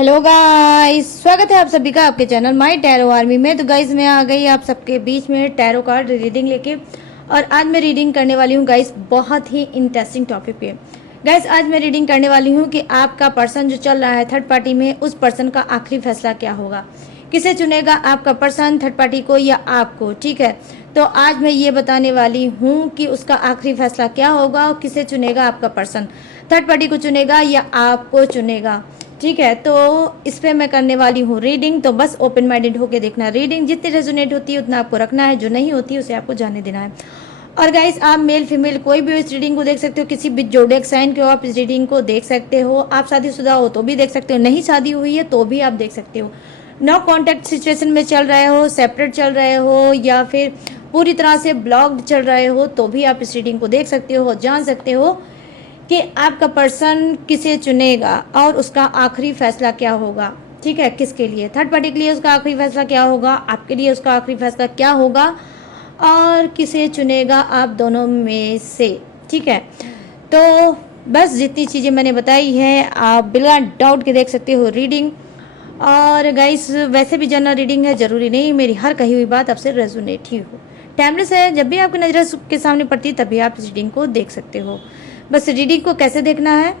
Hello guys, स्वागत है आप सभी का आपके चैनल माय टैरो आर्मी में। तो गाइस मैं आ गई आप सबके बीच में टैरो कार्ड रीडिंग लेके। और आज मैं रीडिंग करने वाली हूँ गाइस बहुत ही इंटरेस्टिंग टॉपिक पे। गाइस आज मैं रीडिंग करने वाली हूँ कि आपका पर्सन जो चल रहा है थर्ड पार्टी में, उस पर्सन का आखिरी फैसला क्या होगा। किसे चुनेगा आपका पर्सन, थर्ड पार्टी को या आपको। ठीक है, तो आज मैं ये बताने वाली हूँ कि उसका आखिरी फैसला क्या होगा और किसे चुनेगा आपका पर्सन, थर्ड पार्टी को चुनेगा या आपको चुनेगा। ठीक है, तो इस पर मैं करने वाली हूँ रीडिंग। तो बस ओपन माइंडेड होकर देखना, रीडिंग जितनी रेजोनेट होती है उतना आपको रखना है, जो नहीं होती उसे आपको जाने देना है। और गाइस आप मेल फीमेल कोई भी इस रीडिंग को देख सकते हो, किसी भी जोडिएक साइन के हो आप इस रीडिंग को देख सकते हो। आप शादीशुदा हो तो भी देख सकते हो, नहीं शादी हुई है तो भी आप देख सकते हो। नो कॉन्टैक्ट सिचुएशन में चल रहे हो, सेपरेट चल रहे हो या फिर पूरी तरह से ब्लॉक्ड चल रहे हो तो भी आप इस रीडिंग को देख सकते हो, जान सकते हो कि आपका पर्सन किसे चुनेगा और उसका आखिरी फैसला क्या होगा। ठीक है, किसके लिए, थर्ड पार्टी के लिए उसका आखिरी फैसला क्या होगा, आपके लिए उसका आखिरी फैसला क्या होगा और किसे चुनेगा आप दोनों में से। ठीक है, तो बस जितनी चीज़ें मैंने बताई है आप बिना डाउट के देख सकते हो रीडिंग। और गाइस वैसे भी जनरल रीडिंग है, ज़रूरी नहीं मेरी हर कही हुई बात आपसे रेजोनेट ही हो। टाइमलेस है, जब भी आपकी नज़र के सामने पड़ती तभी आप इस रीडिंग को देख सकते हो। बस रीडिंग को कैसे देखना है,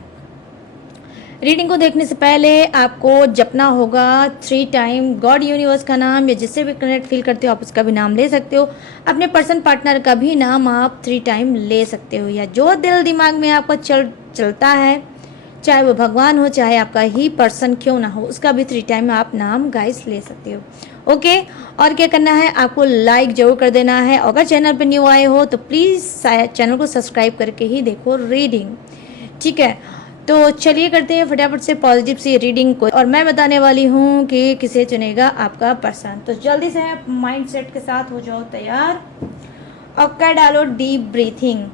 रीडिंग को देखने से पहले आपको जपना होगा 3 टाइम गॉड यूनिवर्स का नाम, या जिससे भी कनेक्ट फील करते हो आप उसका भी नाम ले सकते हो। अपने पर्सन पार्टनर का भी नाम आप 3 टाइम ले सकते हो, या जो दिल दिमाग में आपका चलता है, चाहे वो भगवान हो चाहे आपका ही पर्सन क्यों ना हो, उसका भी 3 टाइम आप नाम गाइस ले सकते हो। ओके, और क्या करना है, आपको लाइक जरूर कर देना है। अगर चैनल पर न्यू आए हो तो प्लीज़ चैनल को सब्सक्राइब करके ही देखो रीडिंग। ठीक है, तो चलिए करते हैं फटाफट से पॉजिटिव सी रीडिंग को, और मैं बताने वाली हूँ कि किसे चुनेगा आपका पर्सन। तो जल्दी से माइंड सेट के साथ हो जाओ तैयार और कर डालो deep breathing.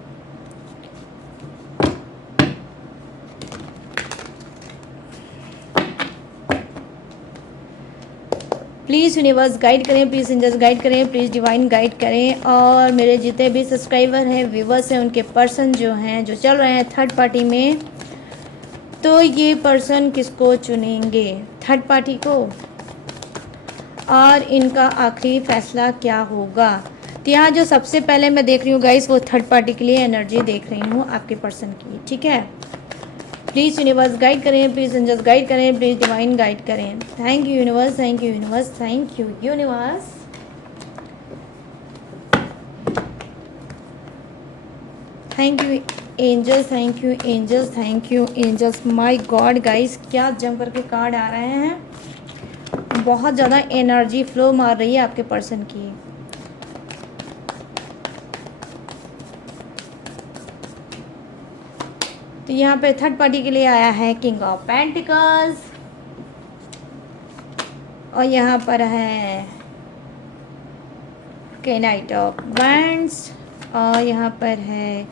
Please universe guide करें, प्लीज़ एंजल्स गाइड करें, प्लीज़ डिवाइन गाइड करें। और मेरे जितने भी सब्सक्राइबर हैं, व्यूवर्स हैं, उनके पर्सन जो हैं जो चल रहे हैं थर्ड पार्टी में, तो ये पर्सन किसको चुनेंगे, थर्ड पार्टी को, और इनका आखिरी फैसला क्या होगा। तो यहाँ जो सबसे पहले मैं देख रही हूँ गाइस वो थर्ड पार्टी के लिए एनर्जी देख रही हूँ आपके पर्सन की। ठीक है, प्लीज़ यूनिवर्स गाइड करें, प्लीज़ एंजल्स गाइड करें, प्लीज़ डिवाइन गाइड करें। Thank you universe, thank you universe, thank you universe. Thank you angels, thank you angels, thank you angels. My god guys क्या जम करके card आ रहे हैं, बहुत ज़्यादा एनर्जी फ्लो मार रही है आपके पर्सन की। तो यहाँ पे थर्ड पार्टी के लिए आया है किंग ऑफ पेंटिकल्स, और यहाँ पर है नाइट ऑफ वैंड्स, और यहाँ पर है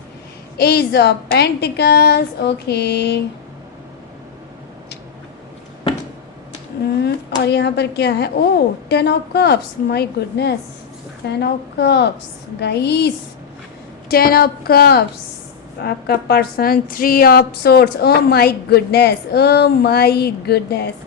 एज ऑफ पेंटिकल्स। ओके, और यहाँ पर क्या है, oh 10 of cups, my goodness, 10 of cups guys, 10 of cups. आपका person 3 of swords, oh my goodness, oh my goodness,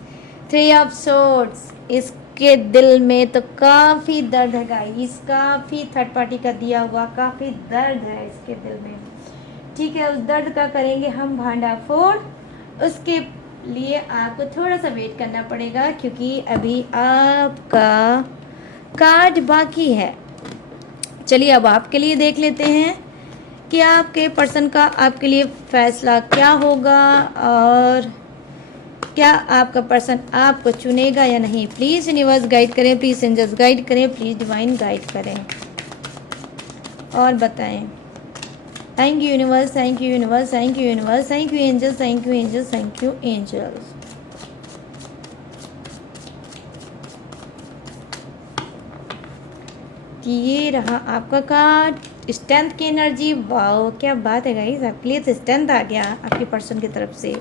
3 of swords. इसके दिल में तो काफ़ी दर्द है गाइस, काफ़ी थर्ड पार्टी का दिया हुआ काफ़ी दर्द है इसके दिल में। ठीक है, उस दर्द का करेंगे हम भांडा फोड़। उसके लिए आपको थोड़ा सा वेट करना पड़ेगा क्योंकि अभी आपका कार्ड बाकी है। चलिए अब आपके लिए देख लेते हैं कि आपके पर्सन का आपके लिए फैसला क्या होगा और क्या आपका पर्सन आपको चुनेगा या नहीं। प्लीज़ यूनिवर्स गाइड करें, प्लीज़ एंजल्स गाइड करें, प्लीज़ डिवाइन गाइड करें और बताएं। Thank you universe, thank you universe, thank you universe, thank you angels, thank you angels, thank you angels. ये रहा आपका कार्ड, स्ट्रेंथ की एनर्जी। वाओ क्या बात है गाइस, आपके लिए तो स्ट्रेंथ आ गया आपके पर्सन की तरफ से।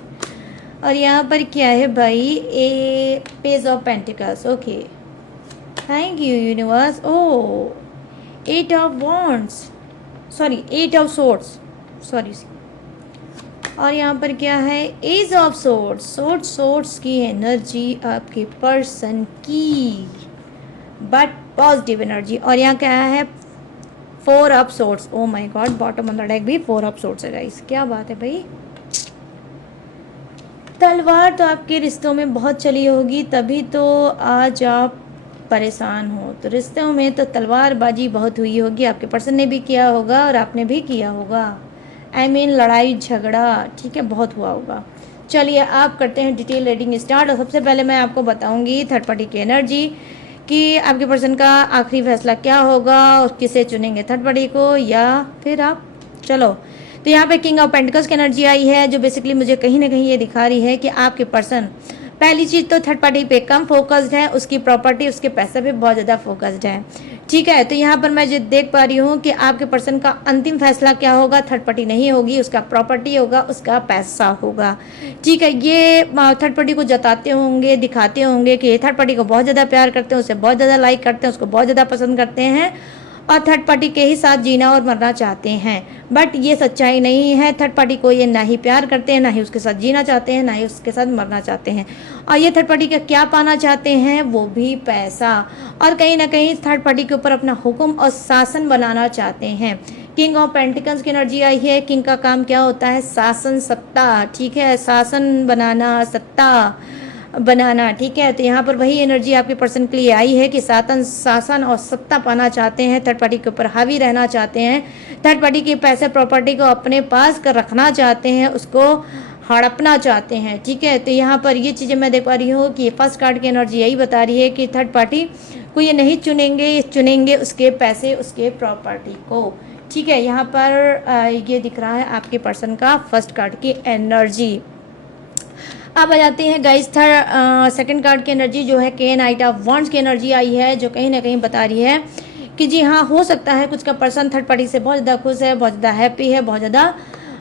और यहाँ पर क्या है भाई, a page of pentacles. Okay, thank you universe. Oh 8 of wands, sorry 8 of swords, sorry और यहाँ पर क्या है, एज ऑफ सोर्ट्स, सोर्ट्स की एनर्जी आपके पर्सन की, बट पॉजिटिव एनर्जी। और यहाँ क्या है, 4 of swords. Oh my god, bottom on the deck भी 4 ऑफ सोर्ट्स है गाइस, क्या बात है भाई। तलवार तो आपके रिश्तों में बहुत चली होगी, तभी तो आज आप परेशान हो। तो रिश्तों में तो तलवारबाजी बहुत हुई होगी, आपके पर्सन ने भी किया होगा और आपने भी किया होगा। आई मीन लड़ाई झगड़ा, ठीक है, बहुत हुआ होगा। चलिए आप करते हैं डिटेल रीडिंग स्टार्ट। और सबसे पहले मैं आपको बताऊंगी थर्ड पार्टी की एनर्जी कि आपके पर्सन का आखिरी फैसला क्या होगा और किसे चुनेंगे, थर्ड पार्टी को या फिर आप। चलो, तो यहाँ पे किंग ऑफ पेंटिकल्स की एनर्जी आई है, जो बेसिकली मुझे कहीं ना कहीं ये दिखा रही है कि आपके पर्सन, पहली चीज़ तो थर्ड पार्टी पे कम फोकस्ड है, उसकी प्रॉपर्टी उसके पैसे पे बहुत ज़्यादा फोकस्ड है, ठीक है। तो यहाँ पर मैं जो देख पा रही हूँ कि आपके पर्सन का अंतिम फैसला क्या होगा, थर्ड पार्टी नहीं होगी, उसका प्रॉपर्टी होगा, उसका पैसा होगा, ठीक है। ये थर्ड पार्टी को जताते होंगे, दिखाते होंगे कि थर्ड पार्टी को बहुत ज़्यादा प्यार करते हैं, उसे बहुत ज़्यादा लाइक करते हैं, उसको बहुत ज़्यादा पसंद करते हैं और थर्ड पार्टी के ही साथ जीना और मरना चाहते हैं। बट ये सच्चाई नहीं है, थर्ड पार्टी को ये ना ही प्यार करते हैं, ना ही उसके साथ जीना चाहते हैं, ना ही उसके साथ मरना चाहते हैं। और ये थर्ड पार्टी का क्या पाना चाहते हैं, वो भी पैसा, और कहीं ना कहीं थर्ड पार्टी के ऊपर अपना हुक्म और शासन बनाना चाहते हैं। किंग ऑफ पेंटिकल्स की एनर्जी आई है, किंग का काम क्या होता है, शासन, सत्ता, ठीक है, शासन बनाना, सत्ता बनाना, ठीक है। तो यहाँ पर वही एनर्जी आपके पर्सन के लिए आई है कि शासन और सत्ता पाना चाहते हैं, थर्ड पार्टी के ऊपर हावी रहना चाहते हैं, थर्ड पार्टी के पैसे प्रॉपर्टी को अपने पास कर रखना चाहते हैं, उसको हड़पना चाहते हैं, ठीक है। तो यहाँ पर ये चीज़ें मैं देख पा रही हूँ कि फर्स्ट कार्ड की एनर्जी यही बता रही है कि थर्ड पार्टी को ये नहीं चुनेंगे, चुनेंगे उसके पैसे, उसके प्रॉपर्टी को, ठीक है। यहाँ पर ये दिख रहा है आपके पर्सन का फर्स्ट कार्ड की एनर्जी। अब आ जाते हैं गाइस सेकंड कार्ड की एनर्जी, जो है के नाइट ऑफ वॉन्ड्स की एनर्जी आई है, जो कहीं ना कहीं बता रही है कि जी हाँ, हो सकता है कुछ का पर्सन थर्ड पार्टी से बहुत ज़्यादा खुश है, बहुत ज़्यादा हैप्पी है, बहुत ज़्यादा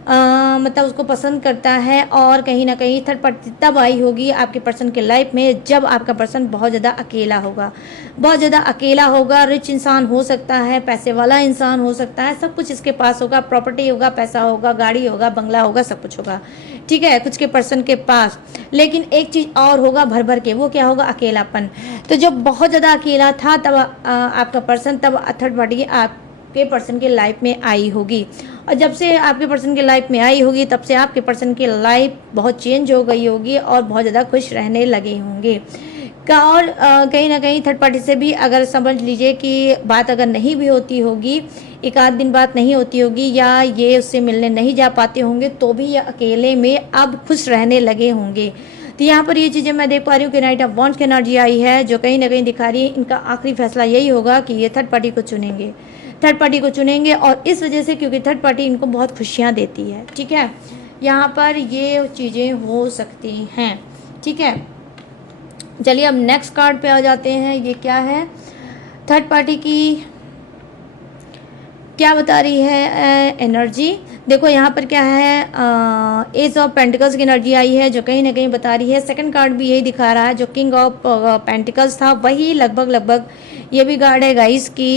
मतलब उसको पसंद करता है। और कहीं ना कहीं थर्ड पार्टी तब आई होगी आपके पर्सन के लाइफ में जब आपका पर्सन बहुत ज़्यादा अकेला होगा, बहुत ज़्यादा अकेला होगा। रिच इंसान हो सकता है, पैसे वाला इंसान हो सकता है, सब कुछ इसके पास होगा, प्रॉपर्टी होगा, पैसा होगा, गाड़ी होगा, बंगला होगा, सब कुछ होगा, ठीक है, कुछ के पर्सन के पास। लेकिन एक चीज़ और होगा भर भर के, वो क्या होगा, अकेलापन। तो जब बहुत ज़्यादा अकेला था तब आपका पर्सन, तब थर्ड पार्टी आपके पर्सन के लाइफ में आई होगी। और जब से आपके पर्सन के लाइफ में आई होगी तब से आपके पर्सन की लाइफ बहुत चेंज हो गई होगी और बहुत ज़्यादा खुश रहने लगे होंगे। और कहीं ना कहीं थर्ड पार्टी से भी अगर समझ लीजिए कि बात अगर नहीं भी होती होगी, एक आध दिन बात नहीं होती होगी, या ये उससे मिलने नहीं जा पाते होंगे, तो भी ये अकेले में अब खुश रहने लगे होंगे। तो यहाँ पर ये चीज़ें मैं देख पा रही हूँ कि नाइट ऑफ वॉन्ड्स की एनर्जी आई है, जो कहीं ना कहीं दिखा रही है इनका आखिरी फैसला यही होगा कि ये थर्ड पार्टी को चुनेंगे, थर्ड पार्टी को चुनेंगे। और इस वजह से क्योंकि थर्ड पार्टी इनको बहुत खुशियाँ देती है, ठीक है, यहाँ पर ये चीज़ें हो सकती हैं, ठीक है। चलिए अब नेक्स्ट कार्ड पे आ जाते हैं, ये क्या है, थर्ड पार्टी की क्या बता रही है एनर्जी। देखो यहाँ पर क्या है, एज ऑफ पेंटिकल्स की एनर्जी आई है, जो कहीं ना कहीं बता रही है, सेकंड कार्ड भी यही दिखा रहा है, जो किंग ऑफ पेंटिकल्स था वही लगभग ये भी कार्ड है गाइस की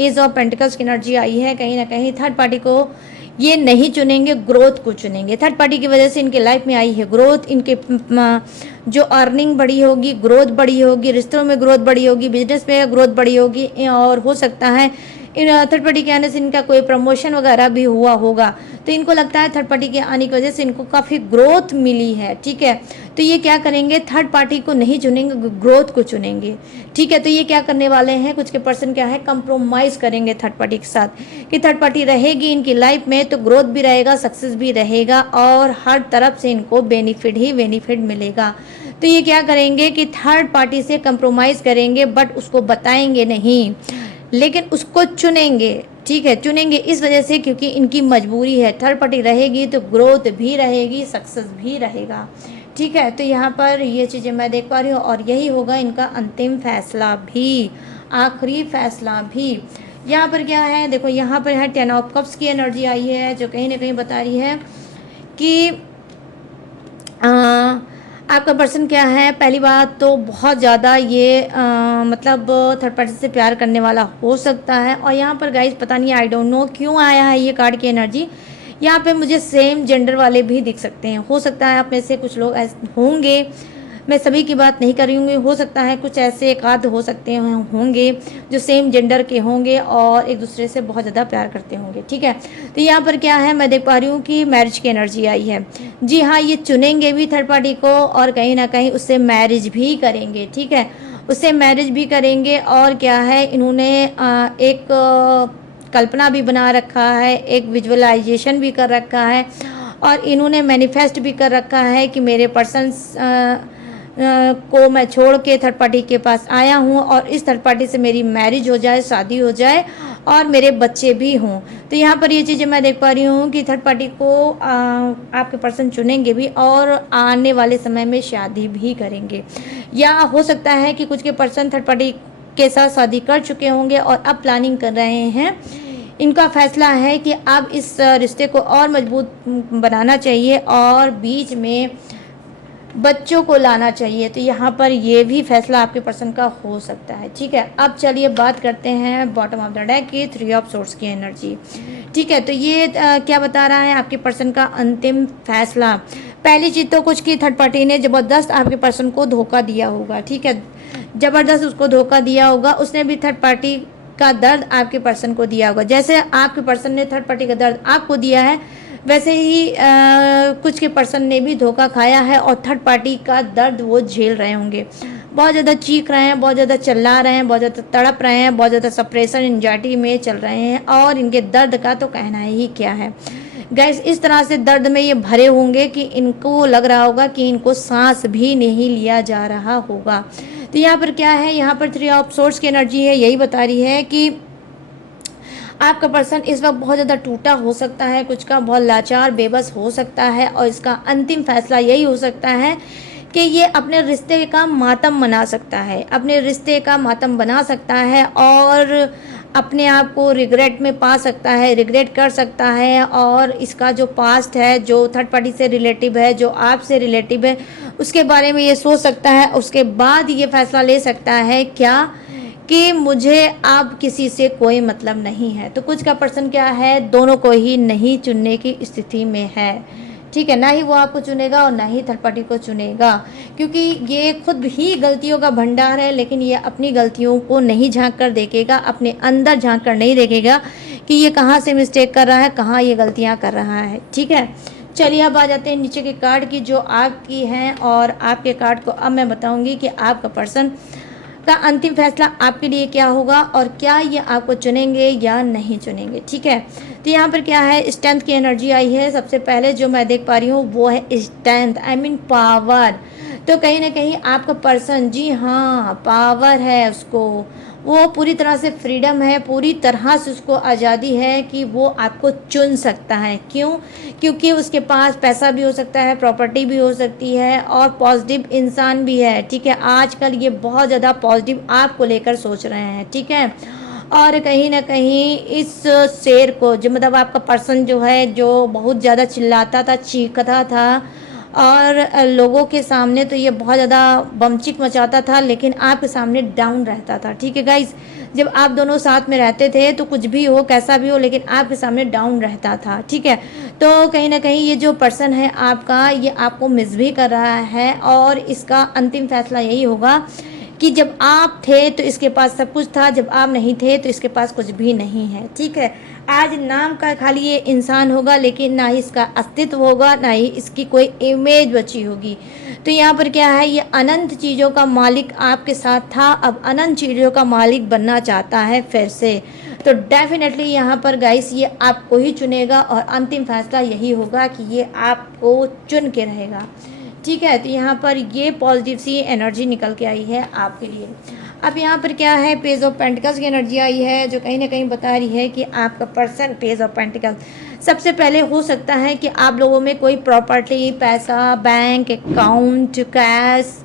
एज ऑफ पेंटिकल्स की एनर्जी आई है। कहीं ना कहीं थर्ड पार्टी को ये नहीं चुनेंगे, ग्रोथ को चुनेंगे। थर्ड पार्टी की वजह से इनके लाइफ में आई है ग्रोथ, इनके जो अर्निंग बढ़ी होगी, ग्रोथ बढ़ी होगी, रिश्तों में ग्रोथ बढ़ी होगी, बिजनेस में ग्रोथ बढ़ी होगी, और हो सकता है इन थर्ड पार्टी के आने से इनका कोई प्रमोशन वगैरह भी हुआ होगा। तो इनको लगता है थर्ड पार्टी के आने की वजह से इनको काफ़ी ग्रोथ मिली है, ठीक है। तो ये क्या करेंगे, थर्ड पार्टी को नहीं चुनेंगे, ग्रोथ को चुनेंगे, ठीक है। तो ये क्या करने वाले हैं, कुछ के पर्सन क्या है, कंप्रोमाइज़ करेंगे थर्ड पार्टी के साथ, कि थर्ड पार्टी रहेगी इनकी लाइफ में तो ग्रोथ भी रहेगा, सक्सेस भी रहेगा, और हर तरफ से इनको बेनिफिट ही बेनिफिट मिलेगा। तो ये क्या करेंगे कि थर्ड पार्टी से कंप्रोमाइज़ करेंगे, बट उसको बताएंगे नहीं, लेकिन उसको चुनेंगे, ठीक है, चुनेंगे इस वजह से क्योंकि इनकी मजबूरी है। थर्ड पार्टी रहेगी तो ग्रोथ भी रहेगी, सक्सेस भी रहेगा, ठीक है। तो यहाँ पर ये चीज़ें मैं देख पा रही हूँ, और यही होगा इनका अंतिम फैसला भी, आखिरी फैसला भी। यहाँ पर क्या है, देखो यहाँ पर है 10 ऑफ कप्स की एनर्जी आई है, जो कहीं ना कहीं बता रही है कि आपका पर्सन क्या है, पहली बात तो बहुत ज़्यादा ये मतलब थर्ड पार्टी से प्यार करने वाला हो सकता है। और यहाँ पर गाइस पता नहीं, आई डोंट नो क्यों आया है ये कार्ड की एनर्जी, यहाँ पे मुझे सेम जेंडर वाले भी दिख सकते हैं। हो सकता है आप में से कुछ लोग ऐसे होंगे, मैं सभी की बात नहीं कर रही हूँ, हो सकता है कुछ ऐसे एक आध हो सकते होंगे जो सेम जेंडर के होंगे और एक दूसरे से बहुत ज़्यादा प्यार करते होंगे। ठीक है, तो यहाँ पर क्या है, मैं देख पा रही हूँ कि मैरिज की एनर्जी आई है। जी हाँ, ये चुनेंगे भी थर्ड पार्टी को और कहीं ना कहीं उससे मैरिज भी करेंगे। ठीक है, उससे मैरिज भी करेंगे और क्या है, इन्होंने एक कल्पना भी बना रखा है, एक विजुअलाइजेशन भी कर रखा है और इन्होंने मैनिफेस्ट भी कर रखा है कि मेरे पर्सन को मैं छोड़ के थर्ड पार्टी के पास आया हूँ और इस थर्ड पार्टी से मेरी मैरिज हो जाए, शादी हो जाए और मेरे बच्चे भी हों। तो यहाँ पर ये चीज़ें मैं देख पा रही हूँ कि थर्ड पार्टी को आपके पर्सन चुनेंगे भी और आने वाले समय में शादी भी करेंगे। या हो सकता है कि कुछ के पर्सन थर्ड पार्टी के साथ शादी कर चुके होंगे और अब प्लानिंग कर रहे हैं। इनका फैसला है कि अब इस रिश्ते को और मजबूत बनाना चाहिए और बीच में बच्चों को लाना चाहिए। तो यहाँ पर ये भी फैसला आपके पर्सन का हो सकता है। ठीक है, अब चलिए बात करते हैं बॉटम ऑफ द डेक की 3 ऑफ सोर्ड्स की एनर्जी। ठीक है, तो ये क्या बता रहा है आपके पर्सन का अंतिम फैसला। पहली चीज़ तो कुछ की थर्ड पार्टी ने ज़बरदस्त आपके पर्सन को धोखा दिया होगा। ठीक है, ज़बरदस्त उसको धोखा दिया होगा। उसने भी थर्ड पार्टी का दर्द आपके पर्सन को दिया होगा। जैसे आपके पर्सन ने थर्ड पार्टी का दर्द आपको दिया है, वैसे ही कुछ के पर्सन ने भी धोखा खाया है और थर्ड पार्टी का दर्द वो झेल रहे होंगे। बहुत ज़्यादा चीख रहे हैं, बहुत ज़्यादा चिल्ला रहे हैं, बहुत ज़्यादा तड़प रहे हैं, बहुत ज़्यादा सप्रेशन एंजाइटी में चल रहे हैं और इनके दर्द का तो कहना ही क्या है। गैस इस तरह से दर्द में ये भरे होंगे कि इनको लग रहा होगा कि इनको सांस भी नहीं लिया जा रहा होगा। तो यहाँ पर क्या है, यहाँ पर 3 ऑफ सोर्ड्स की एनर्जी है, यही बता रही है कि आपका पर्सन इस वक्त बहुत ज़्यादा टूटा हो सकता है, कुछ का बहुत लाचार बेबस हो सकता है और इसका अंतिम फैसला यही हो सकता है कि ये अपने रिश्ते का मातम मना सकता है, अपने रिश्ते का मातम बना सकता है और अपने आप को रिग्रेट में पा सकता है, रिग्रेट कर सकता है और इसका जो पास्ट है, जो थर्ड पार्टी से रिलेटिव है, जो आपसे रिलेटिव है, उसके बारे में ये सोच सकता है। उसके बाद ये फैसला ले सकता है क्या कि मुझे अब किसी से कोई मतलब नहीं है। तो कुछ का पर्सन क्या है, दोनों को ही नहीं चुनने की स्थिति में है। ठीक है, ना ही वो आपको चुनेगा और ना ही थर्ड पार्टी को चुनेगा, क्योंकि ये खुद ही गलतियों का भंडार है, लेकिन ये अपनी गलतियों को नहीं झांक कर देखेगा, अपने अंदर झांक कर नहीं देखेगा कि ये कहाँ से मिस्टेक कर रहा है, कहाँ ये गलतियाँ कर रहा है। ठीक है, चलिए अब आ जाते हैं नीचे के कार्ड की जो आपकी हैं और आपके कार्ड को अब मैं बताऊंगी कि आपका पर्सन का अंतिम फैसला आपके लिए क्या होगा और क्या ये आपको चुनेंगे या नहीं चुनेंगे। ठीक है, तो यहाँ पर क्या है, स्ट्रेंथ की एनर्जी आई है। सबसे पहले जो मैं देख पा रही हूँ वो है स्ट्रेंथ, आई मीन पावर। तो कहीं ना कहीं आपका पर्सन, जी हाँ, पावर है उसको, वो पूरी तरह से फ्रीडम है, पूरी तरह से उसको आज़ादी है कि वो आपको चुन सकता है। क्यों? क्योंकि उसके पास पैसा भी हो सकता है, प्रॉपर्टी भी हो सकती है और पॉजिटिव इंसान भी है। ठीक है, आजकल ये बहुत ज़्यादा पॉजिटिव आपको लेकर सोच रहे हैं। ठीक है, और कहीं ना कहीं इस शेर को, जो मतलब आपका पर्सन जो है, जो बहुत ज़्यादा चिल्लाता था, चीखता था और लोगों के सामने तो ये बहुत ज़्यादा बमचिक मचाता था, लेकिन आपके सामने डाउन रहता था। ठीक है गाइस, जब आप दोनों साथ में रहते थे तो कुछ भी हो, कैसा भी हो, लेकिन आपके सामने डाउन रहता था। ठीक है, तो कहीं ना कहीं ये जो पर्सन है आपका, ये आपको मिस भी कर रहा है और इसका अंतिम फैसला यही होगा कि जब आप थे तो इसके पास सब कुछ था, जब आप नहीं थे तो इसके पास कुछ भी नहीं है। ठीक है, आज नाम का खाली ये इंसान होगा, लेकिन ना ही इसका अस्तित्व होगा, ना ही इसकी कोई इमेज बची होगी। तो यहाँ पर क्या है, ये अनंत चीज़ों का मालिक आपके साथ था, अब अनंत चीज़ों का मालिक बनना चाहता है फिर से। तो डेफिनेटली यहाँ पर गाइस ये आपको ही चुनेगा और अंतिम फैसला यही होगा कि ये आपको चुन के रहेगा। ठीक है, तो यहाँ पर ये पॉजिटिव सी एनर्जी निकल के आई है आपके लिए। अब यहाँ पर क्या है, पेज ऑफ पेंटिकल्स की एनर्जी आई है जो कहीं ना कहीं बता रही है कि आपका पर्सन, पेज ऑफ पेंटिकल्स, सबसे पहले हो सकता है कि आप लोगों में कोई प्रॉपर्टी, पैसा, बैंक अकाउंट, कैश,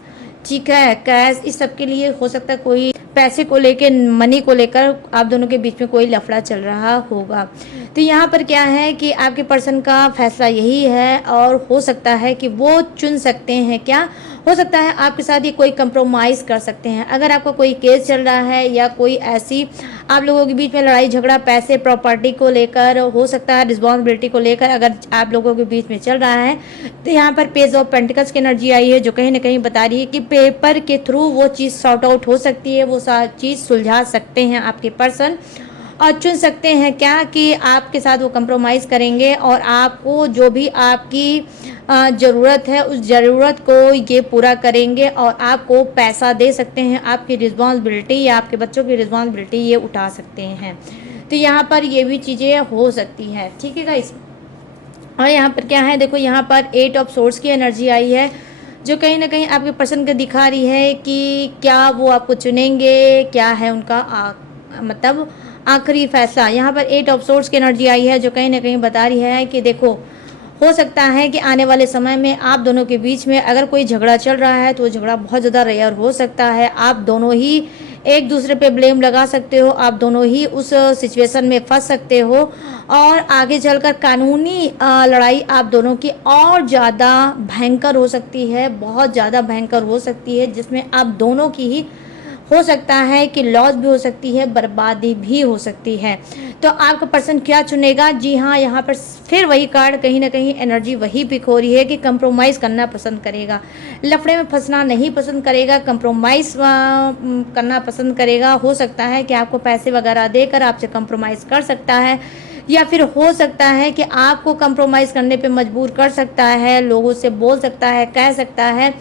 ठीक है, कैश, इस सब के लिए हो सकता है कोई पैसे को लेकर, मनी को लेकर आप दोनों के बीच में कोई लफड़ा चल रहा होगा। तो यहाँ पर क्या है कि आपके पर्सन का फैसला यही है और हो सकता है कि वो चुन सकते हैं, क्या हो सकता है आपके साथ ये कोई कंप्रोमाइज़ कर सकते हैं। अगर आपका कोई केस चल रहा है या कोई ऐसी आप लोगों के बीच में लड़ाई झगड़ा पैसे प्रॉपर्टी को लेकर हो सकता है, रिस्पॉन्सिबिलिटी को लेकर अगर आप लोगों के बीच में चल रहा है तो यहाँ पर पेज ऑफ पेंटिकल्स की एनर्जी आई है जो कहीं ना कहीं बता रही है कि पेपर के थ्रू वो चीज़ सॉर्ट आउट हो सकती है, वो चीज़ सुलझा सकते हैं आपके पर्सन और चुन सकते हैं क्या कि आपके साथ वो कंप्रोमाइज़ करेंगे और आपको जो भी आपकी ज़रूरत है उस ज़रूरत को ये पूरा करेंगे और आपको पैसा दे सकते हैं, आपकी रिस्पॉन्सिबिलिटी या आपके बच्चों की रिस्पॉन्सिबिलिटी ये उठा सकते हैं। तो यहाँ पर ये भी चीज़ें हो सकती हैं, ठीक है गाइस। और यहाँ पर क्या है, देखो यहाँ पर 8 ऑफ सोर्ड्स की एनर्जी आई है जो कहीं ना कहीं आपके पर्सन को दिखा रही है कि क्या वो आपको चुनेंगे, क्या है उनका मतलब आखिरी फैसला। यहाँ पर 8 ऑफ सोर्ड्स की एनर्जी आई है जो कहीं ना कहीं बता रही है कि देखो हो सकता है कि आने वाले समय में आप दोनों के बीच में अगर कोई झगड़ा चल रहा है तो वो झगड़ा बहुत ज़्यादा रेयर हो सकता है। आप दोनों ही एक दूसरे पे ब्लेम लगा सकते हो, आप दोनों ही उस सिचुएशन में फंस सकते हो और आगे चलकर कानूनी लड़ाई आप दोनों की और ज़्यादा भयंकर हो सकती है, बहुत ज़्यादा भयंकर हो सकती है, जिसमें आप दोनों की ही हो सकता है कि लॉस भी हो सकती है, बर्बादी भी हो सकती है। तो आपका पर्सन क्या चुनेगा? जी हाँ, यहाँ पर फिर वही कार्ड कहीं ना कहीं एनर्जी वही पिक हो रही है कि कंप्रोमाइज़ करना पसंद करेगा, लफड़े में फंसना नहीं पसंद करेगा, कंप्रोमाइज़ करना पसंद करेगा। हो सकता है कि आपको पैसे वगैरह देकर आपसे कंप्रोमाइज़ कर सकता है या फिर हो सकता है कि आपको कंप्रोमाइज़ करने पे मजबूर कर सकता है, लोगों से बोल सकता है, कह सकता है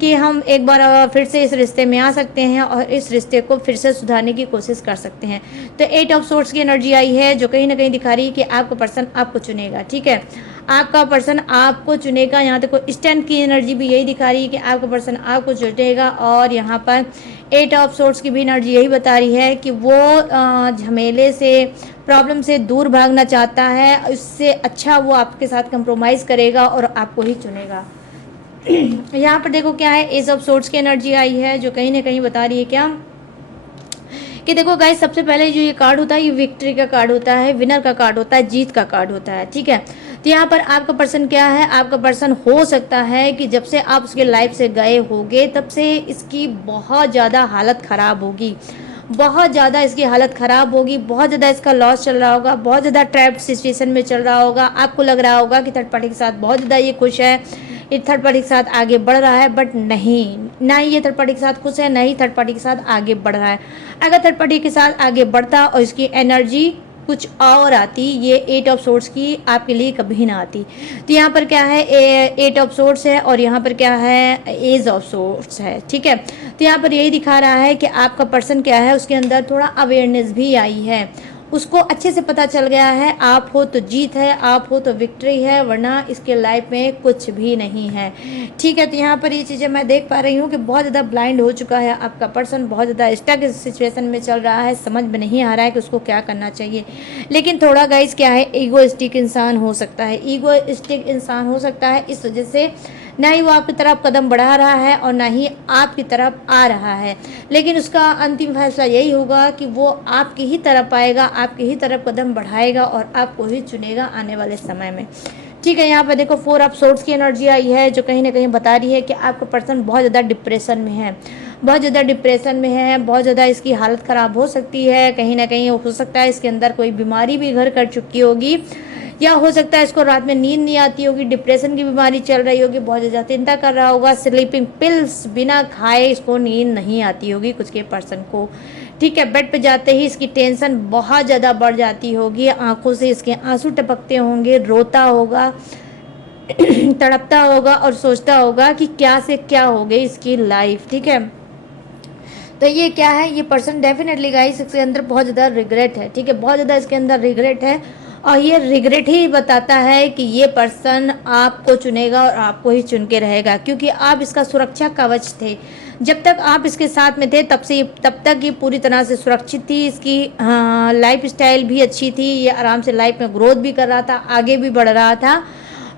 कि हम एक बार फिर से इस रिश्ते में आ सकते हैं और इस रिश्ते को फिर से सुधारने की कोशिश कर सकते हैं। तो 8 ऑफ सोर्ड्स की एनर्जी आई है जो कहीं ना कहीं दिखा रही है कि आपका पर्सन आपको चुनेगा, ठीक है, आपका पर्सन आपको चुनेगा। यहाँ देखो स्टैंड की एनर्जी भी यही दिखा रही है कि आपका पर्सन आपको चुनेगा और यहाँ पर 8 ऑफ सोर्ड्स की भी एनर्जी यही बता रही है कि वो झमेले से प्रॉब्लम से दूर भागना चाहता है, इससे अच्छा वो आपके साथ कंप्रोमाइज़ करेगा और आपको ही चुनेगा। यहाँ पर देखो क्या है, एज ऑफ सोर्ड्स की एनर्जी आई है जो कहीं ना कहीं बता रही है क्या कि देखो गाइस, सबसे पहले जो ये कार्ड होता है ये विक्ट्री का कार्ड होता है, विनर का कार्ड होता है, जीत का कार्ड होता है, ठीक है। तो यहाँ पर आपका पर्सन क्या है, आपका पर्सन हो सकता है कि जब से आप उसके लाइफ से गए होगे तब से इसकी बहुत ज़्यादा हालत ख़राब होगी, बहुत ज़्यादा इसकी हालत ख़राब होगी, बहुत ज़्यादा इसका लॉस चल रहा होगा, बहुत ज़्यादा ट्रैप्ड सिचुएशन में चल रहा होगा। आपको लग रहा होगा कि थर्ड पार्टी के साथ बहुत ज़्यादा ये खुश है, ये थर्ड पार्टी के साथ आगे बढ़ रहा है, बट नहीं, ना ही ये थर्ड पार्टी के साथ खुश है, ना ही थर्ड पार्टी के साथ आगे बढ़ रहा है। अगर थर्ड पार्टी के साथ आगे बढ़ता और इसकी एनर्जी कुछ और आती, ये 8 ऑफ सोर्ड्स की आपके लिए कभी ना आती। तो यहाँ पर क्या है, 8 ऑफ सोर्ड्स है और यहाँ पर क्या है, एज ऑफ सोर्ड्स है, ठीक है। तो यहाँ पर यही दिखा रहा है कि आपका पर्सन क्या है, उसके अंदर थोड़ा अवेयरनेस भी आई है, उसको अच्छे से पता चल गया है आप हो तो जीत है, आप हो तो विक्ट्री है, वरना इसके लाइफ में कुछ भी नहीं है, ठीक है। तो यहाँ पर ये चीज़ें मैं देख पा रही हूँ कि बहुत ज़्यादा ब्लाइंड हो चुका है आपका पर्सन, बहुत ज़्यादा स्टक सिचुएशन में चल रहा है, समझ में नहीं आ रहा है कि उसको क्या करना चाहिए। लेकिन थोड़ा गाइस क्या है, ईगोइस्टिक इंसान हो सकता है, ईगोइस्टिक इंसान हो सकता है, इस वजह से ना ही वो आपकी तरफ कदम बढ़ा रहा है और ना ही आपकी तरफ आ रहा है। लेकिन उसका अंतिम फैसला यही होगा कि वो आपकी ही तरफ आएगा, आपकी ही तरफ कदम बढ़ाएगा और आपको ही चुनेगा आने वाले समय में, ठीक है। यहाँ पर देखो 4 ऑफ सोर्ड्स की एनर्जी आई है जो कहीं ना कहीं बता रही है कि आपका पर्सन बहुत ज़्यादा डिप्रेशन में है, बहुत ज़्यादा डिप्रेशन में है, बहुत ज़्यादा इसकी हालत ख़राब हो सकती है, कहीं ना कहीं हो सकता है इसके अंदर कोई बीमारी भी घर कर चुकी होगी, या हो सकता है इसको रात में नींद नहीं आती होगी, डिप्रेशन की बीमारी चल रही होगी, बहुत ज़्यादा चिंता कर रहा होगा, स्लीपिंग पिल्स बिना खाए इसको नींद नहीं आती होगी कुछ के पर्सन को, ठीक है। बेड पे जाते ही इसकी टेंशन बहुत ज़्यादा बढ़ जाती होगी, आंखों से इसके आंसू टपकते होंगे, रोता होगा, तड़पता होगा और सोचता होगा कि क्या से क्या हो गई इसकी लाइफ, ठीक है। तो ये क्या है, ये पर्सन डेफिनेटली गाइस इसके अंदर बहुत ज़्यादा रिग्रेट है, ठीक है, बहुत ज़्यादा इसके अंदर रिग्रेट है और ये रिग्रेट ही बताता है कि ये पर्सन आपको चुनेगा और आपको ही चुन के रहेगा, क्योंकि आप इसका सुरक्षा कवच थे। जब तक आप इसके साथ में थे तब तक ये पूरी तरह से सुरक्षित थी, इसकी लाइफ स्टाइल भी अच्छी थी, ये आराम से लाइफ में ग्रोथ भी कर रहा था, आगे भी बढ़ रहा था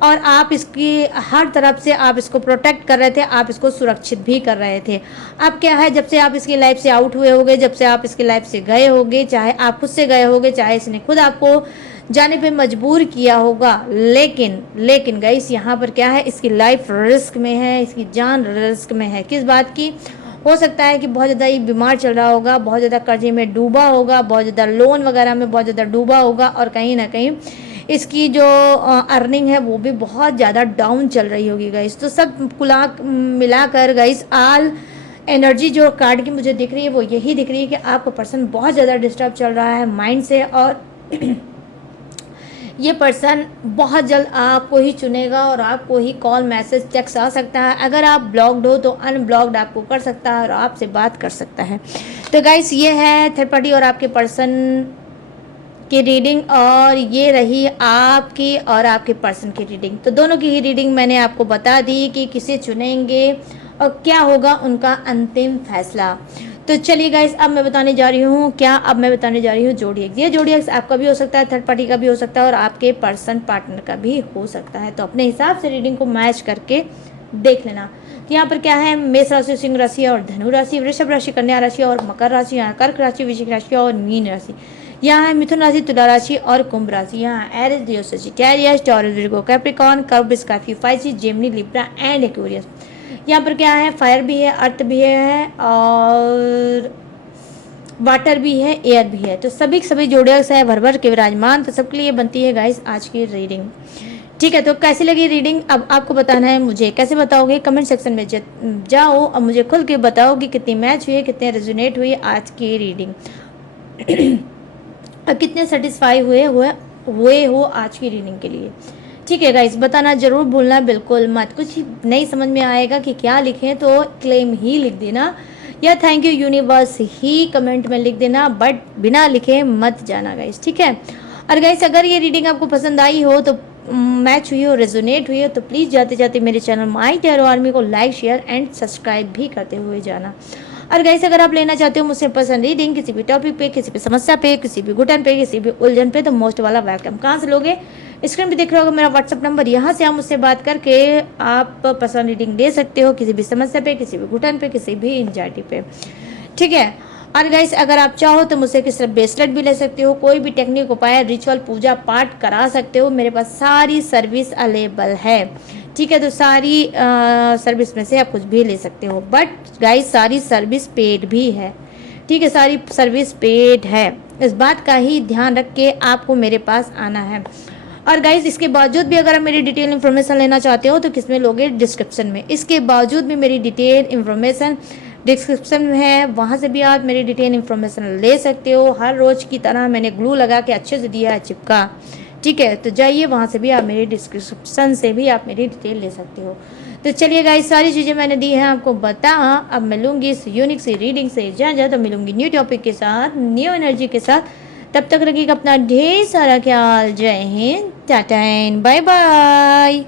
और आप इसकी हर तरफ से आप इसको प्रोटेक्ट कर रहे थे, आप इसको सुरक्षित भी कर रहे थे। अब क्या है, जब से आप इसकी लाइफ से आउट हुए होगे, जब से आप इसकी लाइफ से गए होगे, चाहे आप खुद से गए होगे, चाहे इसने खुद आपको जाने पे मजबूर किया होगा, लेकिन गाइस यहाँ पर क्या है, इसकी लाइफ रिस्क में है, इसकी जान रिस्क में है। किस बात की? हो सकता है कि बहुत ज़्यादा ये बीमार चल रहा होगा, बहुत ज़्यादा कर्जे में डूबा होगा, बहुत ज़्यादा लोन वगैरह में बहुत ज़्यादा डूबा होगा, और कहीं ना कहीं इसकी जो अर्निंग है वो भी बहुत ज़्यादा डाउन चल रही होगी गाइस। तो सब कुला मिलाकर गाइस आल एनर्जी जो कार्ड की मुझे दिख रही है वो यही दिख रही है कि आपका पर्सन बहुत ज़्यादा डिस्टर्ब चल रहा है माइंड से, और ये पर्सन बहुत जल्द आपको ही चुनेगा और आपको ही कॉल मैसेज टेक्स्ट आ सकता है। अगर आप ब्लॉक्ड हो तो अनब्लॉक्ड आपको कर सकता है और आपसे बात कर सकता है। तो गाइस ये है थर्ड पार्टी और आपके पर्सन की रीडिंग, और ये रही आपकी और आपके पर्सन की रीडिंग। तो दोनों की ही रीडिंग मैंने आपको बता दी कि किसे चुनेंगे और क्या होगा उनका अंतिम फैसला। तो चलिए गाइस, अब मैं बताने जा रही हूँ जोड़ी एक्स। ये जोड़ी एक्स आपका भी हो सकता है, थर्ड पार्टी का भी हो सकता है और आपके पर्सन पार्टनर का भी हो सकता है। तो अपने हिसाब से रीडिंग को मैच करके देख लेना। तो यहाँ पर क्या है, मेष राशि, सिंह राशि और धनु राशि, वृषभ राशि, कन्या राशि और मकर राशि, यहाँ कर्क राशि, वृश्चिक राशि और मीन राशि, यहाँ है मिथुन राशि, तुला राशि और कुंभ राशि, यहाँ Aries, Leo, Sagittarius, Taurus, Virgo, Capricorn, कर्ब, Scorpio, Pisces, Gemini, Libra and Aquarius. यहाँ पर क्या है, फायर भी है, अर्थ भी है और वाटर भी है, एयर भी है। तो सभी जोड़ियाक्स है भर भर के विराजमान। तो सबके लिए बनती है गाइस आज की रीडिंग। ठीक है, तो कैसी लगी रीडिंग अब आपको बताना है मुझे। कैसे बताओगे, कमेंट सेक्शन में जाओ और मुझे खुल के बताओ कि कितनी मैच हुई, कितने रेजोनेट हुई आज की रीडिंग और कितने सेटिस्फाई हुए हो आज की रीडिंग के लिए। ठीक है गाइस, बताना जरूर भूलना बिल्कुल मत। कुछ नहीं समझ में आएगा कि क्या लिखें तो क्लेम ही लिख देना या thank you universe he comment में लिख देना, बट बिना लिखे मत जाना गाइस। ठीक है, और गाइस अगर ये रीडिंग आपको पसंद आई हो, तो मैच हुई हो, रेजोनेट हुई हो, तो प्लीज़ जाते जाते मेरे चैनल माई टैरो आर्मी को लाइक, शेयर एंड सब्सक्राइब भी करते हुए जाना। और गाइस अगर आप लेना चाहते हो मुझसे पसंद रीडिंग किसी भी टॉपिक पे, किसी भी समस्या पे, किसी भी घुटन पे, किसी भी उलझन पे, तो मोस्ट वाला वेलकम। कहाँ से लोगे, स्क्रीन पे दिख रहा होगा मेरा व्हाट्सअप नंबर, यहाँ से आप मुझसे बात करके आप पसंद रीडिंग ले सकते हो किसी भी समस्या पे, किसी भी घुटन पे, किसी भी एंजाइटी पे। ठीक है, और गाइस अगर आप चाहो तो मुझसे किसी ब्रेसलेट भी ले सकते हो, कोई भी टेक्निक उपाय रिचुअल पूजा पाठ करा सकते हो, मेरे पास सारी सर्विस अवेलेबल है। ठीक है, तो सारी सर्विस में से आप कुछ भी ले सकते हो, बट गाइस सारी सर्विस पेड भी है। ठीक है, सारी सर्विस पेड है, इस बात का ही ध्यान रख के आपको मेरे पास आना है। और गाइस इसके बावजूद भी अगर आप मेरी डिटेल इन्फॉर्मेशन लेना चाहते हो तो किसमें लोगे, डिस्क्रिप्शन में। इसके बावजूद भी मेरी डिटेल इन्फॉर्मेशन डिस्क्रिप्शन में है, वहाँ से भी आप मेरी डिटेल इन्फॉर्मेशन ले सकते हो। हर रोज़ की तरह मैंने ग्लू लगा के अच्छे से दिया है, चिपका। ठीक है, तो जाइए वहाँ से भी आप मेरी डिस्क्रिप्शन से भी आप मेरी डिटेल ले सकते हो। तो चलिए गाइस, सारी चीज़ें मैंने दी हैं आपको बता। अब मिलूंगी इस यूनिक सी रीडिंग से जहाँ तो मिलूंगी न्यू टॉपिक के साथ, न्यू एनर्जी के साथ। तब तक रखिएगा अपना ढेर सारा ख्याल। जय Hind, tata and bye bye.